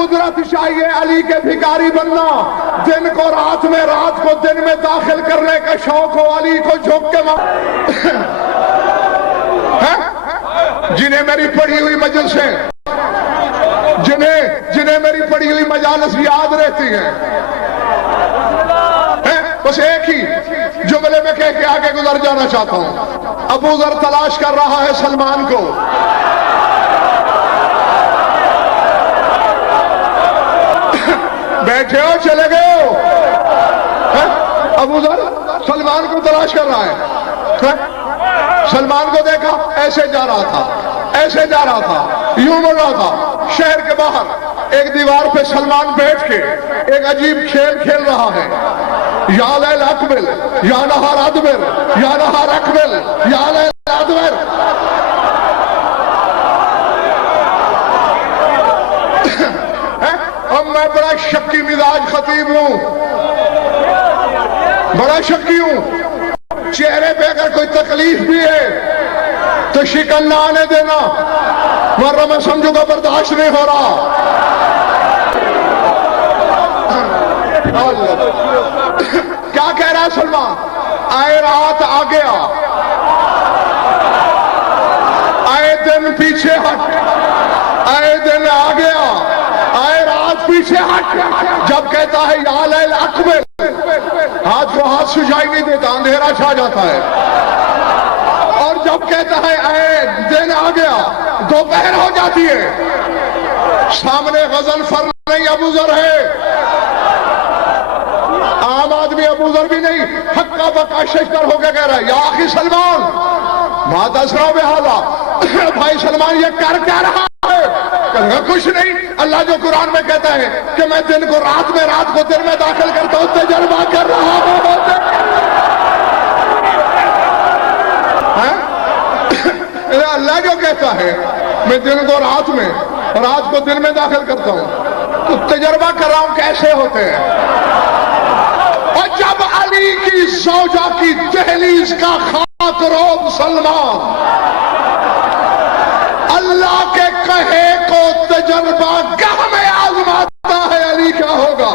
قدرت چاہیے علی کے بھکاری بننا، دن کو رات میں، رات کو دن میں داخل کرنے کا شوق ہو، علی کو جھک کے جنہیں میری پڑھی ہوئی مجلسیں، جنہیں میری پڑھی ہوئی مجالس یاد رہتی ہیں، بس ایک ہی جملے میں کہہ کے آگے گزر جانا چاہتا ہوں۔ ابو ذر تلاش کر رہا ہے سلمان کو، بیٹھے ہو چلے گئے ہو؟ ابو ذر سلمان کو تلاش کر رہا ہے، سلمان کو دیکھا ایسے جا رہا تھا، ایسے جا رہا تھا، یوں مڑ رہا تھا، شہر کے باہر ایک دیوار پہ سلمان بیٹھ کے ایک عجیب کھیل کھیل رہا ہے، یا لیل اقبل یا نہار ادبر یا نہار اقبل یا لیل ادبر۔ اب میں بڑا شکی مزاج خطیب ہوں، بڑا شکی ہوں، چہرے پہ اگر کوئی تکلیف بھی ہے تو شکن نہ آنے دینا، ورنہ میں سمجھوں گا برداشت نہیں ہو رہا۔ کیا کہہ رہا ہے سلمان؟ آئے رات آ گیا، آئے دن پیچھے ہٹ، آئے دن آ گیا، آئے رات پیچھے ہٹ۔ جب کہتا ہے یا لیل اقبل، ہاتھ کو ہاتھ سجائی نہیں دیتا، اندھیرا چھا جاتا ہے، اور جب کہتا ہے اے دن آ گیا، دوپہر ہو جاتی ہے۔ سامنے غزل فر نہیں ابو ذر ہے، عام آدمی ابو ذر بھی نہیں، حقا بقا ششتر ہو کے کہہ رہا ہے یا اخی سلمان ما تسرا بہذا، بھائی سلمان یہ کر کیا رہا ہے؟ کہا کچھ نہیں، اللہ جو قرآن میں کہتا ہے کہ میں دن کو رات میں، رات کو دن میں داخل کرتا ہوں، تجربہ کر رہا ہوں۔ اللہ جو کہتا ہے میں دن کو رات میں، رات کو دن میں داخل کرتا ہوں، تو تجربہ کر رہا ہوں کیسے ہوتے ہیں۔ اور جب علی کی زوجہ کی دہلیز کا خاک روب سلمان اللہ کے کہے کو تجربہ گاہ میں آزماتا ہے، علی کیا ہوگا؟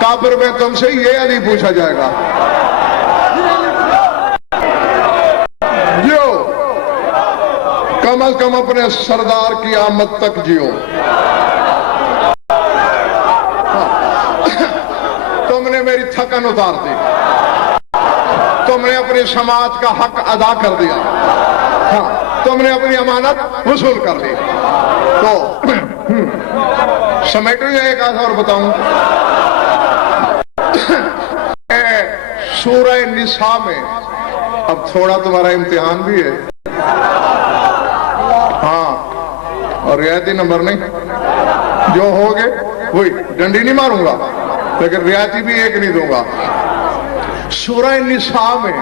قبر میں تم سے یہ علی پوچھا جائے گا، جیو کم از کم اپنے سردار کی آمد تک جیو۔ تم نے میری تھکن اتار دی، تم نے اپنی سماعت کا حق ادا کر دیا، ہاں تم نے اپنی امانت وصول کر لی۔ تو سمیٹو یہ ایک آدھ اور بتاؤں، سورہ نساء میں اب تھوڑا تمہارا امتحان بھی ہے، ہاں اور رعایتی نمبر نہیں، جو ہوگے وہی، ڈنڈی نہیں ماروں گا لیکن رعایتی بھی ایک نہیں دوں گا۔ سورہ نساء میں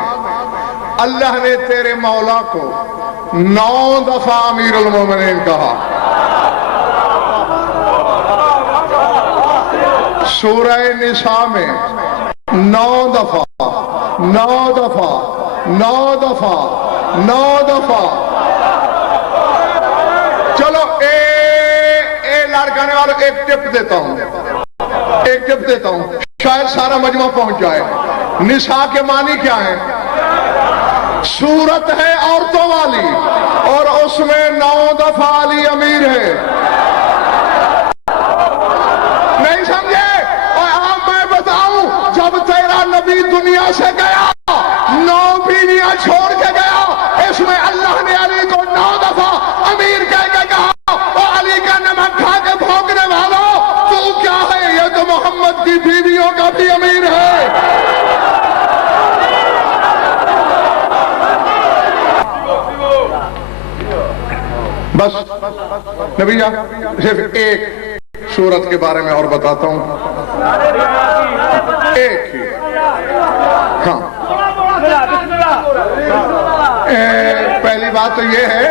اللہ نے تیرے مولا کو 9 دفعہ امیر المومنین کہا۔ سورہ نساء میں 9 دفعہ 9 دفعہ 9 دفعہ 9 دفعہ۔ چلو اے لڑکانے والوں ایک ٹپ دیتا ہوں، ایک ٹپ دیتا ہوں، شاید سارا مجمع پہنچ جائے۔ نساء کے معنی کیا ہے؟ صورت ہے عورتوں والی، اور اس میں 9 دفعہ علی امیر ہے۔ نہیں سمجھے؟ اور اب میں بتاؤں، جب تیرا نبی دنیا سے گیا 9 بیویاں چھوڑ کے گیا، اس میں اللہ نے علی کو 9 دفعہ امیر کہہ کے کہا۔ اور علی کا نمک کھا کے بھونکنے والا تو کیا ہے؟ یہ تو محمد کی بیویوں کا بھی امیر ہے۔ بس نبی جان صرف ایک سورت کے بارے میں اور بتاتا ہوں، ایک ہی، ہاں پہلی بات تو یہ ہے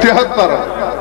73।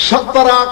17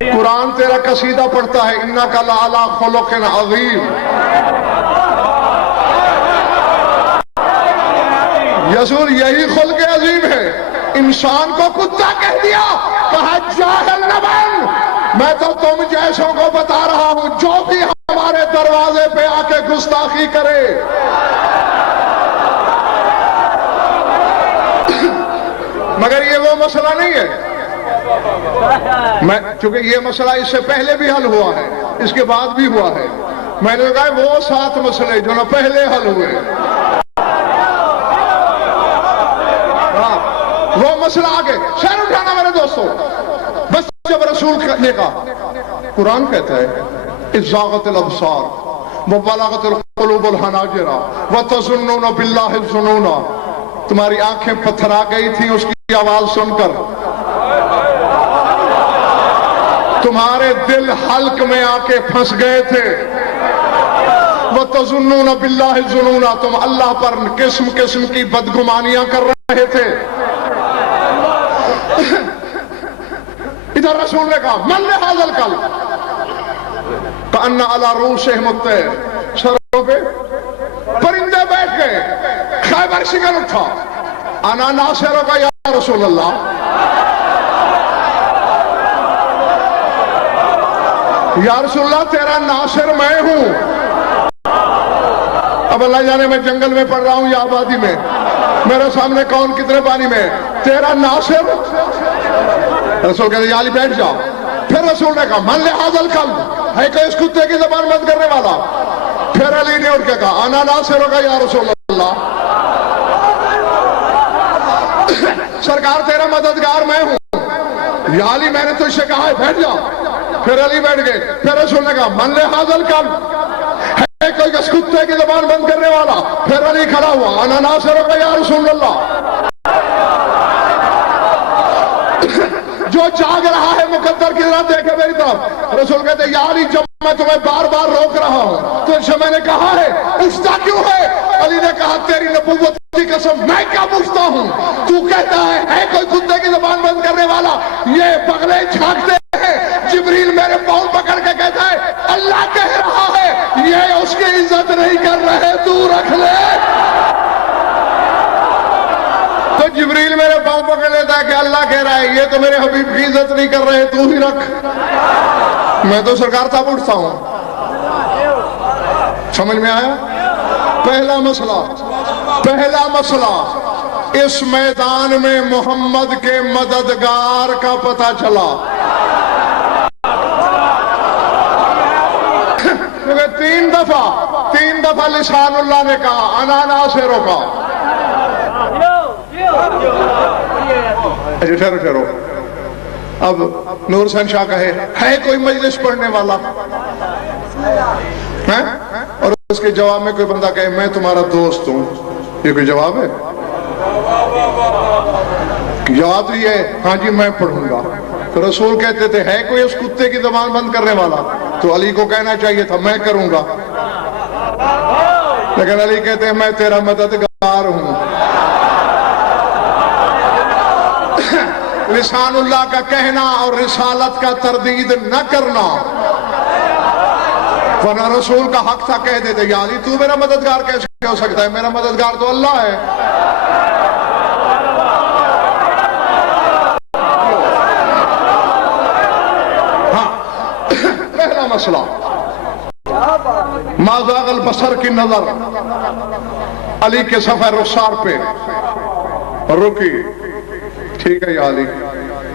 قرآن تیرا قصیدہ پڑھتا ہے انک لعلی خلق عظیم. یسور یہی خلق عظیم ہے. انسان کو کتا کہہ دیا, کہا جاہل نہ بن. میں تو تم جیسوں کو بتا رہا ہوں جو بھی ہمارے دروازے پہ آ کے گستاخی کرے. مگر یہ وہ مسئلہ نہیں ہے. چونکہ یہ مسئلہ اس سے پہلے بھی حل ہوا ہے, اس کے بعد بھی ہوا ہے. میں نے کہا وہ 7 مسئلے جو نہ پہلے حل ہوئے, وہ مسئلہ آگے. سر اٹھانا میرے دوستو. بس جب رسول نے کہا, قرآن کہتا ہے اذ زاغت الابصار وبلغت القلوب الحناجر وتظنون باللہ الظنون. تمہاری آنکھیں پتھرا گئی تھیں اس کی آواز سن کر, تمہارے دل حلق میں آ کے پھنس گئے تھے. وَتَظُنُّونَ بِاللَّهِ الظُّنُونَ, تم اللہ پر قسم قسم کی بدگمانیاں کر رہے تھے. ادھر رسول نے کہا من لهذا القلب كأن على رؤوسهم الطير, سروں پہ پرندے بیٹھ گئے. خیبر شکن اٹھا, انا ناصرک یا رسول اللہ. یا رسول اللہ تیرا ناصر میں ہوں. اب اللہ جانے میں جنگل میں پڑھ رہا ہوں یا آبادی میں, میرے سامنے کون کتنے پانی میں, تیرا ناصر. رسول کہتے یا علی بیٹھ جاؤ. پھر رسول نے کہا من لهذا القلب, ہے کہ اس کتے کی زبان بند کرنے والا. پھر علی نے اٹھ کے کہا انا ناصرک یا رسول اللہ. سرکار تیرا مددگار میں ہوں. یا علی میں نے تو اسے کہا ہے بیٹھ جاؤ. پھر علی بیٹھ گئے. پھر رسول نے کہا من لهذا القلب, ہے کوئی اس کتے کی زبان بند کرنے والا. پھر علی کھڑا ہوا انا ناصرک یا رسول اللہ. جو جاگ رہا ہے مقدر کی طرح دیکھے میری طرف. رسول کہتے یا علی جب میں تمہیں بار بار روک رہا ہوں تو ان سے میں نے کہا ہے اٹھتا کیوں ہے. علی نے کہا تیری نبوت کی قسم میں کیا پوچھتا ہوں, تو کہتا ہے کوئی کتے کی زبان بند کرنے والا. یہ بغلے جھانکتے ہیں. جبریل میرے پاؤں پکڑ کے کہتا ہے اللہ کہہ رہا ہے یہ اس کی عزت نہیں کر رہے, تو رکھ لے. تو جبریل میرے پاؤں پکڑ لیتا ہے کہ اللہ کہہ رہا ہے یہ تو میرے حبیب کی عزت نہیں کر رہے, تو ہی رکھ. میں تو سرکار تب اٹھتا ہوں. سمجھ میں آیا؟ پہلا مسئلہ اس میدان میں محمد کے مددگار کا پتہ چلا. کیونکہ تین دفعہ لسان اللہ نے کہا انا ناصرک. ٹھہرو. اب نور حسین شاہ کہے ہے کوئی مجلس پڑھنے والا, اور اس کے جواب میں کوئی بندہ کہے میں تمہارا دوست ہوں. یہ کوئی جواب ہے؟ جواب تو یہ ہے ہاں جی میں پڑھوں گا. تو رسول کہتے تھے ہے کوئی اس کتے کی زبان بند کرنے والا, تو علی کو کہنا چاہیے تھا میں کروں گا. لیکن علی کہتے ہیں میں تیرا مددگار ہوں. لسان اللہ کا کہنا اور رسالت کا تردید نہ کرنا, ورنہ رسول کا حق تھا کہہ دیتے یا علی تو میرا مددگار کیسے ہو سکتا ہے, میرا مددگار تو اللہ ہے. ہاں پہلا مسئلہ ما زاغ البصر کی نظر. علی کے صفحہ رخسار پہ رکی. ٹھیک ہے یا علی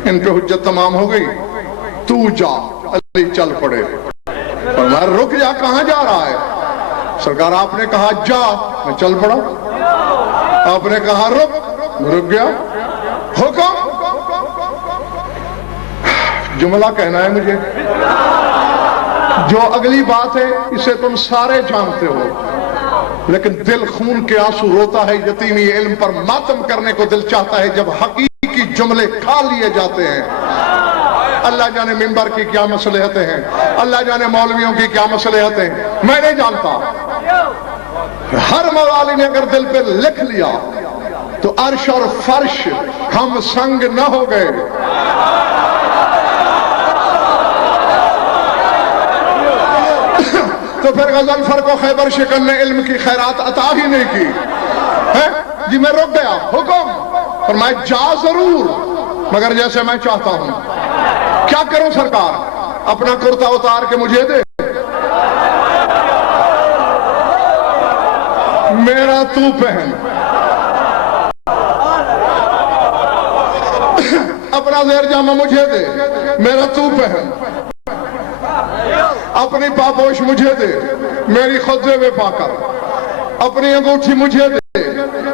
ان پہ حجت تمام ہو گئی, تو جا. علی چل پڑے. اور میں رک جا, کہاں جا رہا ہے؟ سرکار آپ نے کہا جا, میں چل پڑا. آپ نے کہا رک گیا. حکم جملہ کہنا ہے مجھے. جو اگلی بات ہے اسے تم سارے جانتے ہو, لیکن دل خون کے آنسو روتا ہے. یتیمی علم پر ماتم کرنے کو دل چاہتا ہے جب حقیقی جملے کھا لیے جاتے ہیں. اللہ جانے منبر کی کیا مصلحتیں ہیں, اللہ جانے مولویوں کی کیا مصلحتیں ہیں, میں نہیں جانتا. ہر موالی نے اگر دل پہ لکھ لیا تو عرش اور فرش ہم سنگ نہ ہو گئے. تو پھر غضنفر کو خیبر شکن نے علم کی خیرات عطا ہی نہیں کی ہے جی میں رک گیا حکم فرمایا جا ضرور مگر جیسے میں چاہتا ہوں کیا کروں سرکار اپنا کرتا اتار کے مجھے دے میرا تو پہن اپنا زیر جامہ مجھے دے میرا تو پہن اپنی پاپوش مجھے دے میری خزے میں پا کر اپنی انگوٹھی مجھے دے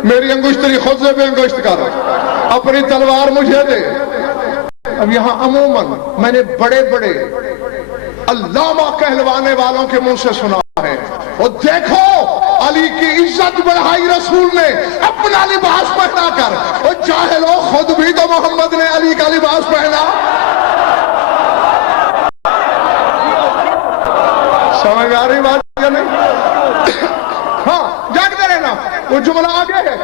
میری انگشتری خزے میں انگشت کر اپنی تلوار مجھے دے اب یہاں عموماً میں نے بڑے بڑے علامہ کہلوانے والوں کے منہ سے سنا ہے اور دیکھو علی کی عزت بڑھائی رسول نے اپنا لباس پہنا کر اور جاہلو خود بھی تو محمد نے علی کا لباس پہنا سمجھ آ رہی بات یا نہیں ہاں جاگتے رہنا وہ جملہ آگے ہے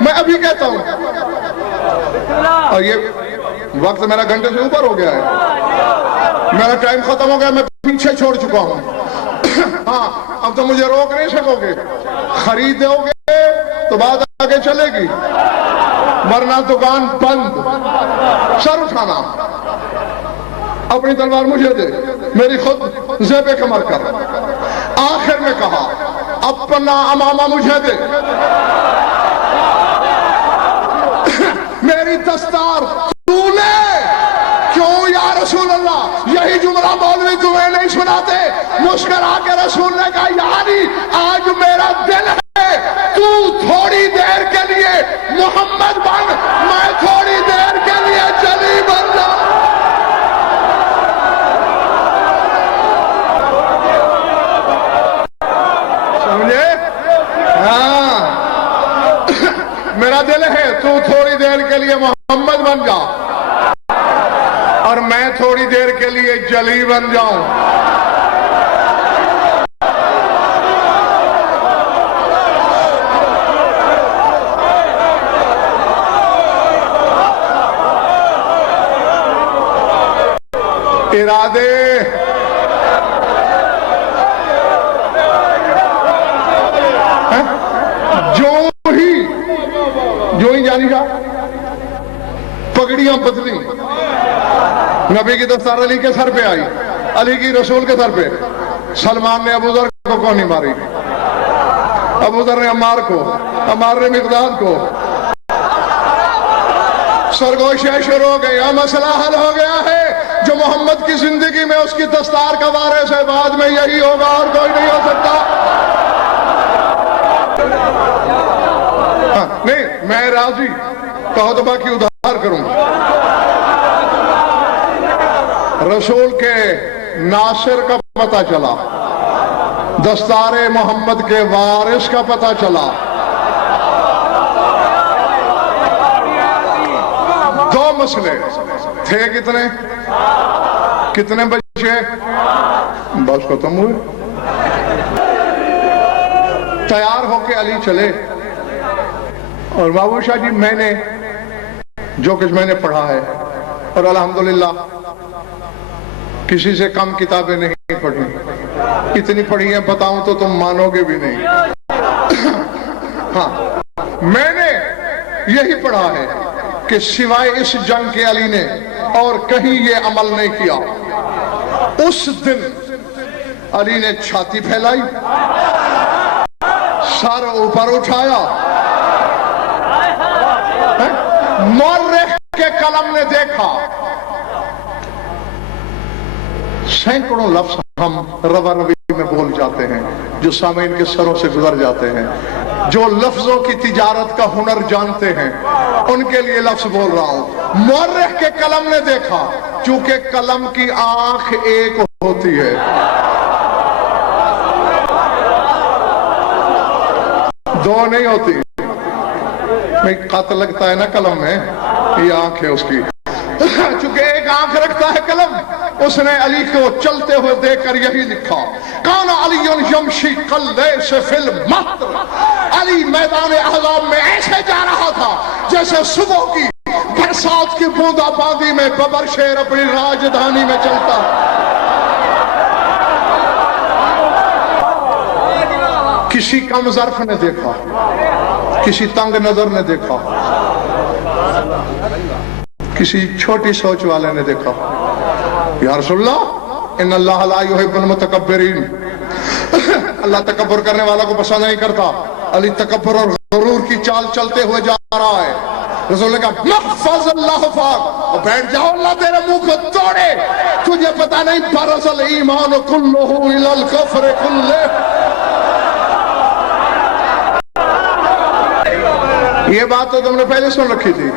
میں ابھی کہتا ہوں اور یہ وقت میرا گھنٹے سے اوپر ہو گیا ہے میرا ٹائم ختم ہو گیا میں پیچھے چھوڑ چکا ہوں ہاں اب تو مجھے روک نہیں سکو گے خریدو گے تو بات آگے چلے گی ورنہ دکان بند سر اٹھانا اپنی تلوار مجھے دے میری خود زیب کمر کر آخر میں کہا اپنا امامہ مجھے دے میری دستار تو لے کیوں یا رسول اللہ یہی جملہ مولوی تمہیں نہیں سناتے مسکرا کے رسول نے کہا یعنی آج میرا دل ہے تو تھوڑی دیر کے لیے محمد بن میں تھوڑی دیر کے لیے جلی بن جاؤں سمجھے ہاں میرا دل ہے تو تھوڑی دیر کے لیے محمد بن جا اور میں تھوڑی دیر کے لیے جلی بن جاؤں ارادے جو ہی جانی جا پگڑیاں بدلی نبی کی دستار علی کے سر پہ آئی علی کی رسول کے سر پہ سلمان نے ابو ذر کو کونی ماری ابو ذر نے عمار کو عمار نے مقداد کو سرگوشیاں شروع ہو گئی مسئلہ حل ہو گیا ہے جو محمد کی زندگی میں اس کی دستار کا وارث ہے بعد میں یہی ہوگا اور کوئی نہیں ہو سکتا نہیں میں راضی کہو تو باقی ادھار کروں رسول کے ناصر کا پتہ چلا دستار محمد کے وارث کا پتہ چلا دو مسئلے تھے کتنے بچے بس ختم ہوئے تیار ہو کے علی چلے اور بابو شاہ جی میں نے جو کچھ میں نے پڑھا ہے اور الحمدللہ کسی سے کم کتابیں نہیں پڑھی اتنی پڑھی ہیں بتاؤں تو تم مانو گے بھی نہیں ہاں میں نے یہی پڑھا ہے کہ سوائے اس جنگ کے علی نے اور کہیں یہ عمل نہیں کیا اس دن علی نے چھاتی پھیلائی سر اوپر اٹھایا مورخ کے قلم نے دیکھا سینکڑوں لفظ ہم روا روی میں بول جاتے ہیں جو سامعین کے سروں سے گزر جاتے ہیں جو لفظوں کی تجارت کا ہنر جانتے ہیں ان کے لیے لفظ بول رہا ہوں مورخ کے قلم نے دیکھا چونکہ قلم کی آنکھ ایک ہوتی ہے دو نہیں ہوتی قط لگتا ہے نا قلم میں یہ آنکھ ہے اس کی چونکہ ایک آنکھ رکھتا ہے قلم اس نے علی کو چلتے ہوئے دیکھ کر یہی لکھا کان علی یمشی قلیس فی المطر علی میدان احزاب میں ایسے جا رہا تھا جیسے صبح کی برسات کی بوندا باندی میں ببر شیر اپنی راجدھانی میں چلتا کسی کم ظرف نے دیکھا، کسی تنگ نظر نے دیکھا، کسی چھوٹی سوچ والے نے دیکھا، یا رسول اللہ ان اللہ لا یحب المتکبرین، اللہ تکبر کرنے والا کو پسند نہیں کرتا۔ علی تکبر اور غرور کی چال چلتے ہوئے جا رہا ہے۔ رسول نے کہا محفظ اللہ فاق، اور بیٹھ جاؤ اللہ تیرے منہ کو توڑے، تجھے پتا نہیں برز الایمان کلہ الی الکفر کلہ۔ یہ بات تو تم نے پہلے سن رکھی تھی،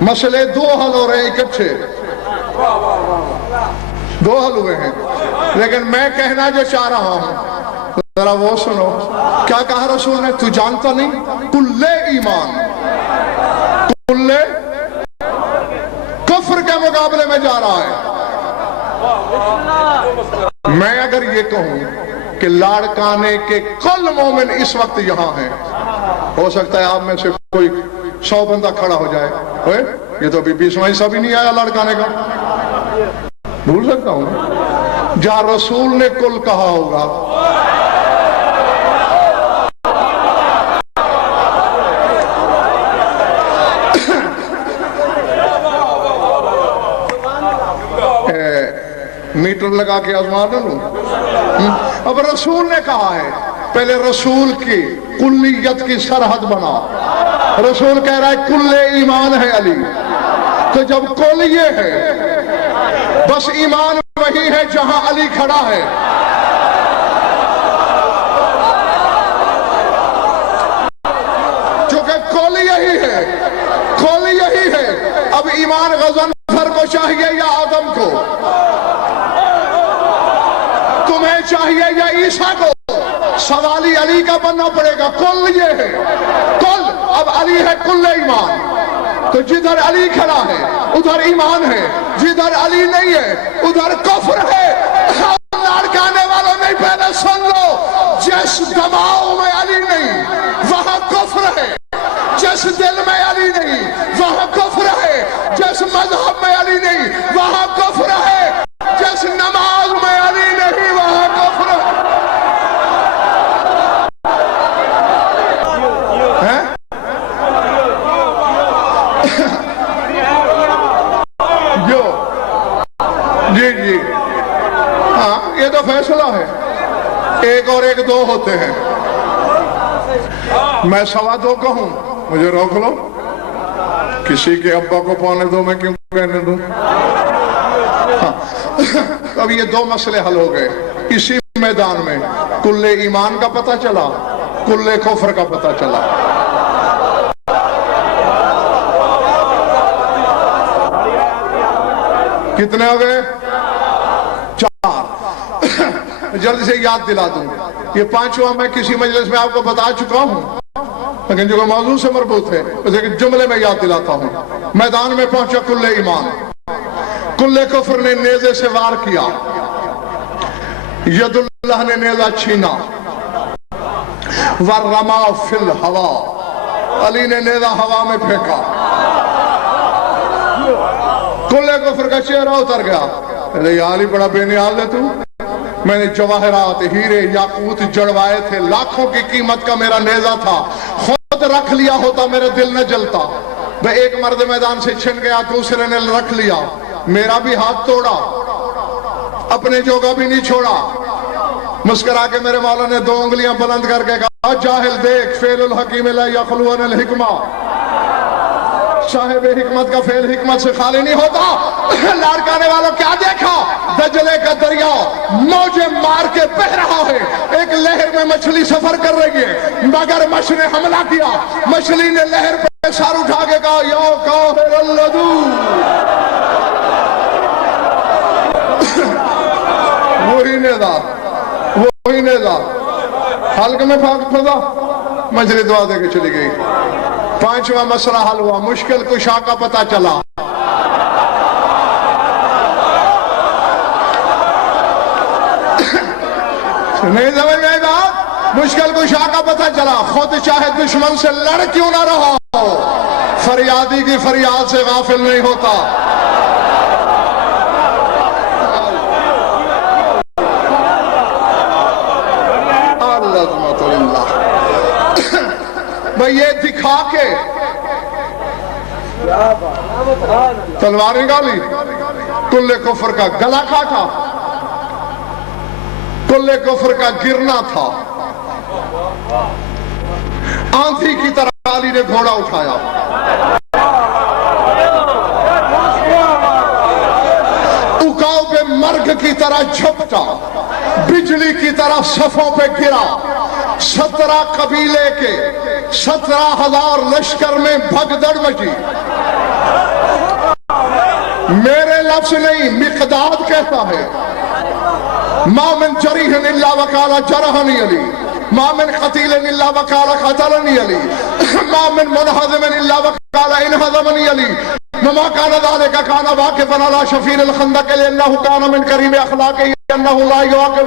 مسئلے دو حل ہو رہے ہیں اکٹھے، دو حل ہوئے ہیں، لیکن میں کہنا جو چاہ رہا ہوں ذرا وہ سنو۔ کیا کہا رسول نے؟ تو جانتا نہیں کل ایمان، کل کفر کے مقابلے میں جا رہا ہے۔ میں اگر یہ کہوں کہ لاڑکانے کے کل مومن اس وقت یہاں ہیں، ہو سکتا ہے آپ میں سے کوئی 100 بندہ کھڑا ہو جائے، یہ تو ابھی 20واں حصہ بھی نہیں آیا لاڑکانے کا، بھول سکتا ہوں جہاں رسول نے کل کہا ہوگا۔ میٹر لگا کے آزما نہ لوں، اب رسول نے کہا ہے، پہلے رسول کی کلیت کی سرحد بنا۔ رسول کہہ رہا ہے کل ایمان ہے علی، تو جب کل یہ ہے بس ایمان وہی ہے جہاں علی کھڑا ہے۔ چونکہ کل یہی ہے، کل یہی ہے، اب ایمان غضنفر کو چاہیے یا آدم کو؟ تمہیں چاہیے یا عیسیٰ کو؟ سوالی علی کا بننا پڑے گا۔ کل یہ ہے، کل اب علی ہے کل ایمان، تو جدھر علی کھڑا ہے ادھر ایمان ہے، جدھر علی نہیں ہے ادھر کفر ہے۔ لاڑکانے والوں نہیں، پہلے سن لو، جس دماغ میں علی نہیں وہاں کفر ہے، جس دل میں علی نہیں وہاں کفر ہے، جس مذہب میں علی نہیں وہاں کفر ہے، جس نماز میں علی نہیں وہاں کفر ہے۔ جو جی جی ہاں، یہ تو فیصلہ ہے، ایک اور ایک دو ہوتے ہیں۔ میں 2.25 کہوں، مجھے روک لو، کسی کے ابا کو 1.25 میں کیوں کہنے دوں؟ اب یہ دو مسئلے حل ہو گئے اسی میدان میں، کل ایمان کا پتہ چلا، کل کفر کا پتہ چلا۔ کتنے ہو گئے؟ 4۔ جلد سے یاد دلا دوں، یہ 5واں میں کسی مجلس میں آپ کو بتا چکا ہوں، لیکن جو موضوع سے مربوط ہے اسے کہ جملے میں یاد دلاتا ہوں۔ میدان میں پہنچا کل ایمان، کل کفر نے نیزے سے وار کیا، ید اللہ نے نیزہ چھینا، ورما فی الہوا، علی نے نیزہ ہوا میں پھینکا، کل کفر کا چہرہ اتر گیا۔ یا علی بڑا بے نیاز ہے تو، میں نے جواہرات، ہیرے، یاقوت جڑوائے تھے، لاکھوں کی قیمت کا میرا نیزہ تھا، خود رکھ لیا ہوتا میرا دل نہ جلتا۔ میں ایک مرد میدان سے چھن گیا، دوسرے نے رکھ لیا، میرا بھی ہاتھ توڑا، اپنے جوگا بھی نہیں چھوڑا۔ مسکرا کے میرے مولا نے 2 انگلیاں بلند کر کے کہا جاہل دیکھ، فعل الحکیم لا یخلو عن الحکمہ، صاحب حکمت کا فعل حکمت سے خالی نہیں ہوتا۔ لاڑکانے والوں کیا دیکھا؟ دجلے کا دریا موجیں مار کے بہ رہا ہے، ایک لہر میں مچھلی سفر کر رہی ہے، مگر مچھ نے حملہ کیا، مچھلی نے لہر پہ سر اٹھا کے کہا یا قاہر اللدو، وہی نیزہ، وہی نیزہ، حلق میں پھنسا، مچھلی دعا دے کے چلی گئی۔ 5واں مسئلہ حل ہوا، مشکل کشا کا پتہ چلا۔ نہیں سمجھ میں بات؟ مشکل کشا کا پتہ چلا، خود چاہے دشمن سے لڑ کیوں نہ رہا ہو، فریادی کی فریاد سے غافل نہیں ہوتا۔ اللہ یہ دکھا کے تلوار نکالی، کل کفر کا گلا کاٹا، کل کفر کا گرنا تھا۔ آندھی کی طرح علی نے گھوڑا اٹھایا، اکاؤ پہ مرگ کی طرح جھپٹا، بجلی کی طرح صفوں پہ گرا۔ 17 قبیلے کے 17,000 لشکر میں بھگدڑ مچی۔ میرے لفظ نہیں، مقداد کہتا ہے ما من جریح الا وقال جرحنی علی، ما من قتیل الا وقال قتلنی علی، ما من منہزم الا وقال انہزمنی علی، وما كان ذلك كان واقفا على شفير الخندق لأنه كان من كريم أخلاقه أنه لا يواقف